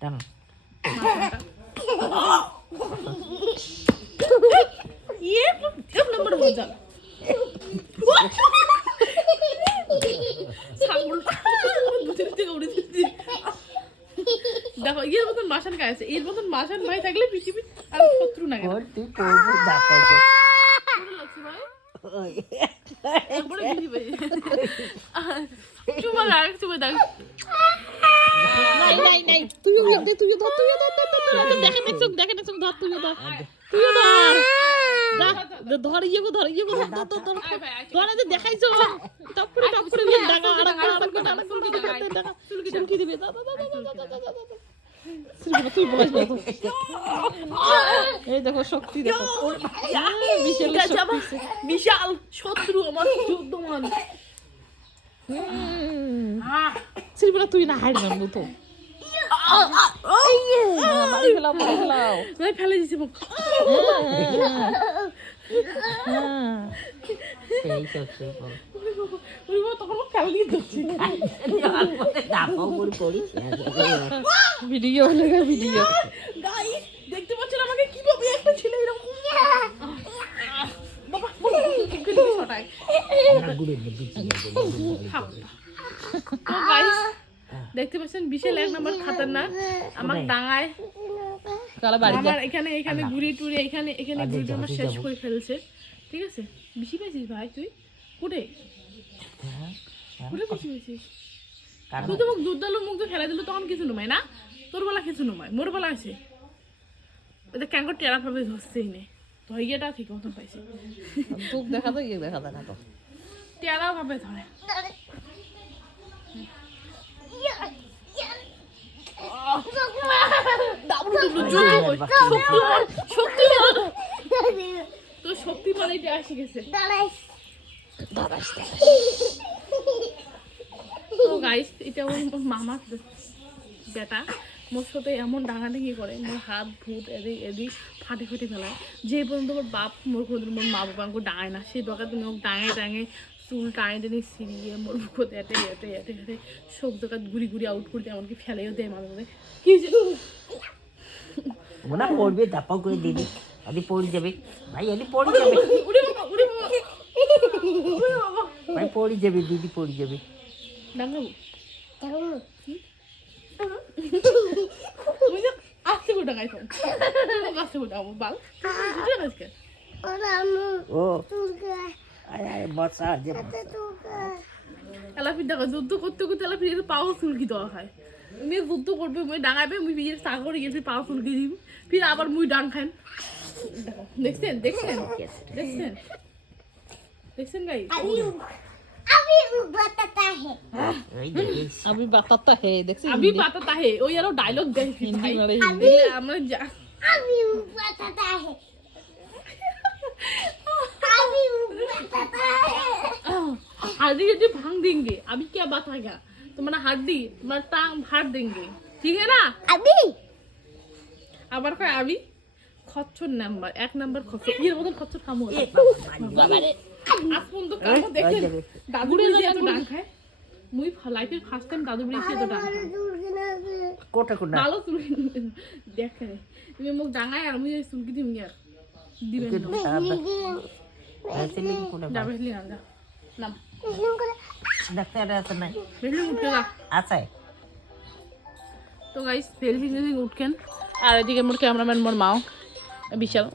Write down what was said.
টান ये एक नंबर हो जा ছাগল বুঝতে থেকে উড়ে দিচ্ছি দেখো এর মতন মাসান গাইছে এর মতন মাসান ভাই থাকলে পৃথিবী আর শত্রু না কেন তুই পড়বি দাঁতাইছে লাগছে ভাই একবারে দিবি ভাই চুমা লাগ চুমা দাও নাই তুইও ধর দেখে না চোখ ধর তুইও ধর ধর ইয়ে ধর ধর দেখাইছো টপরে দাগা আড়া চুলকি দিবে তুই বলিস না তো এই দেখো শক্তি দেখো বিশাল শত্রু আমার যুদ্ধমান শ্রীবলা তুই না হাইড মারবো তো ফেলে দিছি মুখ ভিডিও দেখতে পাচ্ছেন আমাকে কিভাবে একটা ছেলে এরকম বাবা ছটায় দেখতে পাচ্ছেন বিশাল এক নম্বর খাতারনাক আমার ডাঙায় আমার এখানে ঘুরি টুরি এখানে ঘুরি আমার শেষ করে ফেলছে ঠিক আছে বেশি পাইছিস ভাই তুই কোটে বেশি পাইছিস তুই তো মুখ দুধ ডালো মুখ তো ফেলা দিল তখন কিছু নুমায় না তোর বেলা কিছু নুমায় মোর বেলা আছে ওটা ক্যাঙ্কর টেরা ভাবে ধরছেই নে তো ইয়েটা ঠিক মতন পাইছি তোক দেখা তো ইয়ে দেখা না তো টেরা ভাবে ধরে শক্তি মানে আসি গেছে এটা ওর মামা বেটা মোর সাথে এমন ডাঙাডাঙি করে মোর হাত ভূত এদিক ফাটে ফেলায় যে পর্যন্ত ওর বাপ মোর মোর মা বাবা আমাকে ডাঙায় না সেই দরকার তুমি ওকে ডাঙে চুল টাঙে টেনে সিরিয়ে মোর মুখত এটে শোক দোকান ঘুরি আউট করতে এমনকি ফেলেও দেয় মাঝে মাঝে কি ওনা পড়বে দাপাও করে দিবি আদি পড়ে যাবে ভাই আদি পড়ে যাবে ভাই পড়ে যাবে দিদি পড়ে যাবে ডাঙ্গাবো আস্তে করে ডাঙাই ফোন আস্তে করে ডাঙাবো বাল আজকে ও আয় বসা যে এলাফি দেখো যুদ্ধ করতে এলাফি পাও চুলকি দেওয়া হয় তুমি যুদ্ধ করবে মুই ডাঙাইবে মুই বিয়ের চাকরি গেছি পাও চুলকি দিম ফির আবার মুই ডাং খাইম দেখো দেখছেন গাই अभी बताता है देखছি अभी बताता है ওই আরো ডায়লগ দেই ভাই আমরা अभी बताता है अभी बताता है हड्डी हड्डी भांग देंगे अभी क्या बताएगा तुम्हारा हड्डी तुम्हारा टांग फाड़ देंगे ठीक है ना अभी আবার কয় আমি খচ্চর নাম্বার এক নাম্বার খচ্চর এর মতন খচ্চর কামু বাবারে আজ পর্যন্ত কামু দেখেন দাদু বুড়ি এত ডাং খায় মুই লাইফের ফার্স্ট টাইম দাদু বুড়ি এত ডাং খায় কোটা ভালো চুল দেখে তুমি মুখ ডাঙায় আর মুই চুলকি দিম গিয়া দিবেন আসলে কোটা যাবে লিনা নাম ডাক্তার আছে নাই বেশি উঠে না আছে তো গাইস সেলফি উঠকেন আর এদিকে মোর ক্যামেরাম্যান মোর মাও বিশাল